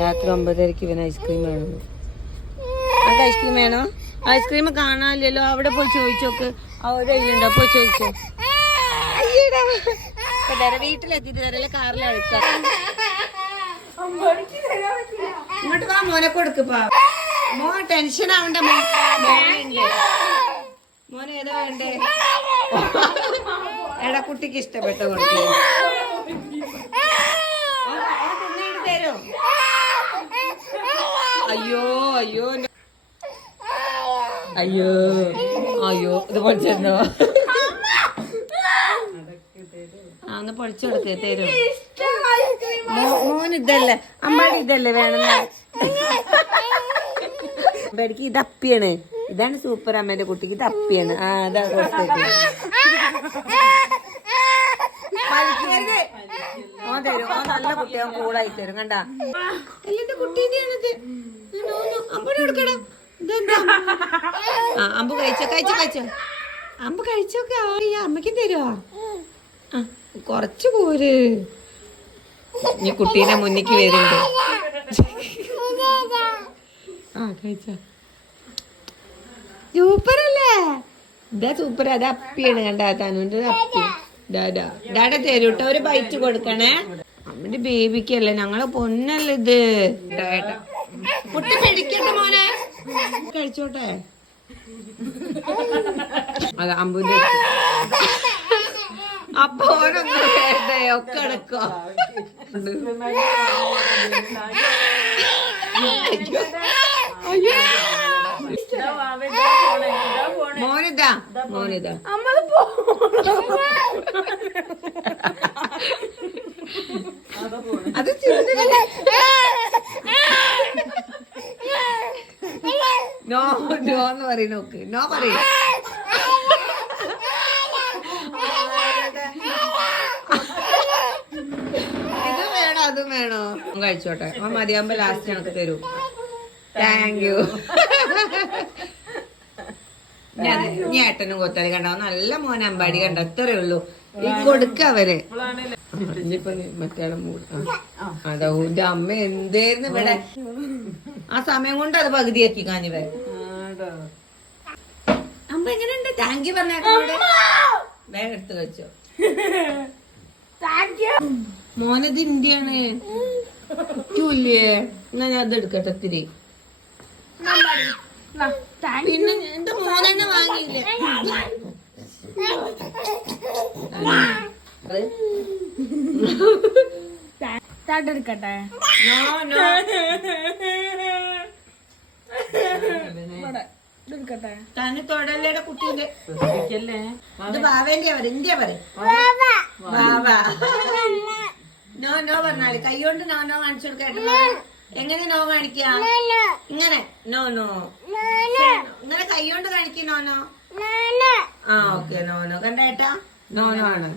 രാത്രി ഒമ്പതരക്ക് ഇവന് ഐസ്ക്രീം വേണം. അത് ഐസ്ക്രീം വേണോ? ഐസ്ക്രീം കാണാനില്ലല്ലോ. അവിടെ പോയി ചോദിച്ചോക്ക്. അവിടെ കയ്യിലുണ്ടോ പോയി ചോദിച്ചോ. ദര വീട്ടിലെത്തിയിട്ട് തരല്ലേ കാറിൽ അഴുക്ക. ഇങ്ങോട്ട് വാ മോനെ കൊടുക്കപ്പാ മോ ടെൻഷൻ ആവണ്ട മോനെ ഏതാ വേണ്ടേ? എടാ കുട്ടിക്ക് ഇഷ്ടപ്പെട്ട കൊടുക്കേ. തരും അയ്യോ അയ്യോ അയ്യോ അയ്യോ ഇത് പൊളിച്ചിരുന്നോ? ആ ഒന്ന് പൊളിച്ചു കൊടുക്ക് തരും. മോൻ ഇതല്ലേ അമ്മാടി ഇതല്ലേ വേണം അമ്മയ്ക്ക് ഇത് അപ്പിയാണ്. ഇതാണ് സൂപ്പർ അമ്മേന്റെ കുട്ടിക്ക് ഇത് അപ്പിയാണ്. ആ അതാ കൊടുത്തേക്ക്. ഓൻ തരും. ഓൻ നല്ല കുട്ടിയാവും കൂളായി തരും. കണ്ടാ? അമ്പ് കഴിച്ചോ കഴിച്ചോ കഴിച്ചോ. അമ്പ് കഴിച്ചോക്കെ ഈ അമ്മയ്ക്ക് തരുവാ? ആ കൊറച്ച് പോര്. ഈ കുട്ടീനെ മുന്നിക്ക് വരുന്നുണ്ട്. ആ കഴിച്ചോ. സൂപ്പർ അല്ലേ ഇതാ സൂപ്പർ. അത് അപ്പിയാണ് കണ്ട തനുവിന്റെ അപ്പി. ഡാഡാ. ഡാഡ തരൂട്ടോ ഒരു ബൈറ്റ് കൊടുക്കണേ. നമ്മുടെ ബേബിക്കല്ലേ ഞങ്ങളെ പൊന്നല്ലേ ഇത്. ഡാഡാ. കുട്ടി പിടിക്കട്ടെ മോനെ. കഴിച്ചോട്ടെ. അത് അമ്പുന്റെ അപ്പൊ ഓനൊന്നും വേണ്ടേ ഒക്കെ എടുക്കോ. മോനിതാ മോനിതാ. അത്. നോ നോ എന്ന് പറയും നോക്ക്. നോ പറയും. ഇത് വേണോ അതും വേണോ? കഴിച്ചോട്ടെ. മതിയാകുമ്പോ ലാസ്റ്റ് എനിക്ക് തരൂ. താങ്ക് യു ഇനി ഏട്ടനും കൊത്താലി കണ്ടോ? നല്ല മോനെ അമ്പാടി കണ്ട? അത്രേ ഉള്ളൂ. ഈ കൊടുക്ക ആ. അതാ എന്റെ അമ്മ എന്തായിരുന്നു ഇവിടെ? ആ സമയം കൊണ്ട് അത് പകുതിയാക്കി കാഞ്ഞിവേ അമ്മ എങ്ങനെയുണ്ട്? താങ്ക് യു പറഞ്ഞേട്ടനോട് വേഗം എടുത്ത് വെച്ചോ. മോനത് ഇന്ത്യയാണ്. എന്നാ ഞാൻ അത് എടുക്കട്ടെ ഇത്തിരി പിന്നെ എന്റെ വാങ്ങിയില്ലേ? നോ നോ എടുക്കട്ടെ? തന്നെ തൊടല്ലേടെ കുട്ടീന്റെ? ഇത് ബാവേന്റെ അവർ ഇന്ത്യ പറ. ബാബ നോ നോ പറഞ്ഞാൽ കൈ കൊണ്ട് നോ നോ കാണിച്ചു കൊടുക്കേട്ടോ എങ്ങനെ നോ കാണിക്കാ ഇങ്ങനെ? No no. ഇങ്ങനെ കൈ കൊണ്ട് കാണിക്കും നോ നോ. ആ ഓക്കെ നോ നോ. കണ്ടേട്ടാ നോ നോ. ആണ്.